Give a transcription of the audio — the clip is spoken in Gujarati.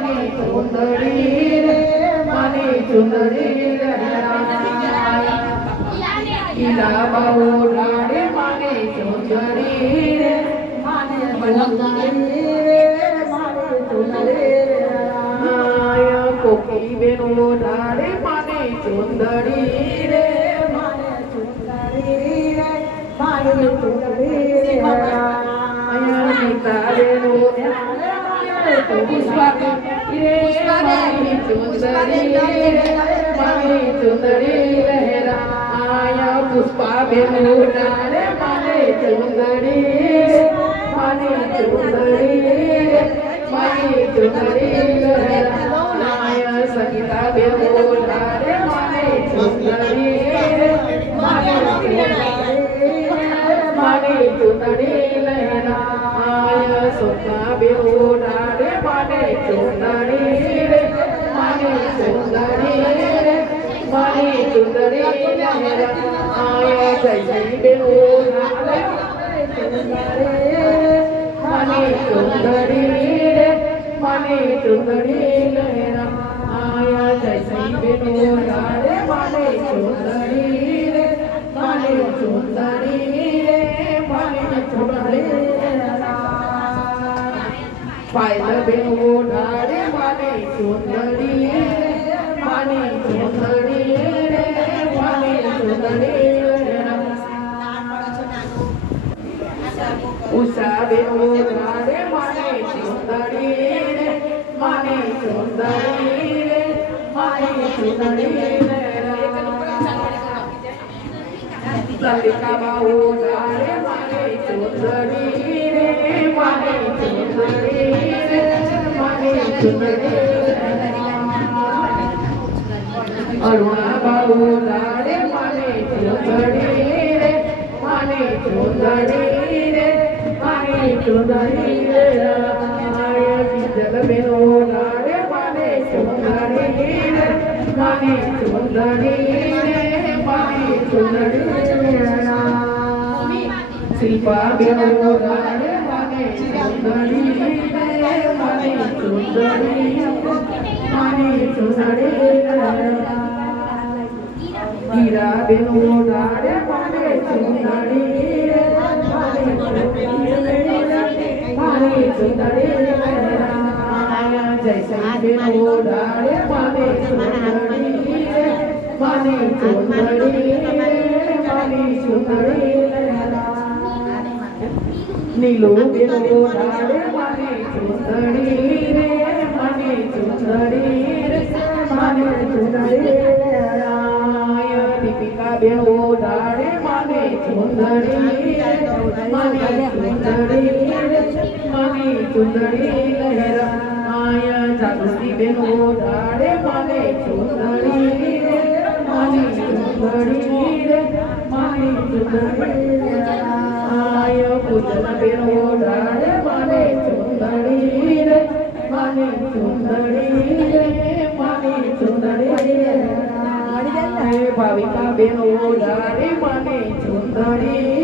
માને ચુંદડી રે માને ચુંદડી રે ઈલા બાઉ ડાળે માને ચુંદડી રે માને ચુંદડી રે માને ચુંદડી રે આયા કોકી બેનો ડાળે માને ચુંદડી રે માને ચુંદડી રે માને ચુંદડી રે આયા ગીતા બેનો પુષ્પા રે માને ચુંદડી રે માને ચુંદડી લહેરા આયા પુષ્પા બેનો ડાળે માને ચુંદડી રે માને ચુંદડી રે માને ચુંદડી લહેરા આયા સંગીતા બેનો ડાળે માને ચુંદડી રે માને ચુંદડી લહેરા આયા સોના બેનો ડાળે માને ચુંદડી રે માને ચુંદડી રે માને ચુંદડી લહેરા આયા જયશ્રી બેનો ડાળે માને ચુંદડી રે માને ચુંદડી લહેરા આયા જયશ્રી બેનો ડાળે માને ચુંદડી રે માને ચુંદડી રે માને ચુંદડી પાયલ બેનો ડાળે માને ચુંદડી રે માને ચુંદડી રે માને ચુંદડી ઉષા બેનો ડાળે માને ચુંદડી રે માને ચુંદડી રે માને ચુંદડી લલિતા બાઉ ડાળે માને ચુંદડી રે માને ચુંદડી રે માને ચુંદડી અરુણા બાઉ ડાળે માને ચુંદડી રે માને ચુંદડી રે માને ચુંદડી રે જલ બેનો ડાળે માને ચુંદડી રે માને ચુંદડી રે માને ચુંદડી શિલ્પા બેનો ડાળે માને ચુંદડી રે માને ચુંદડી માને ચુંદડી હીરા બેનો ડાળે માને ચુંદડી રે માને ચુંદડી જયશ્રી બેનો ડાળે માને ચુંદડી રે માને ચુંદડી રે માને ચુંદડી નીલો બેનો ડાળે માને ચુંદડી રે માને ચુંદડી રે માને ચુંદડી દીપિકા બેનો ડાળે માને ચુંદડી રે માને ચુંદડી રે માને ચુંદડી લહેરા આયા જાગૃતિ બેનો ડાળે માને ચુંદડી રે માને ચુંદડી રે માને ચુંદડી આયા પૂજન બેનો ડાળે માને ચુંદડી રે માને ચુંદડી રે માને ચુંદડી ભાવિકા બેનો ડાળે માને ચુંદડી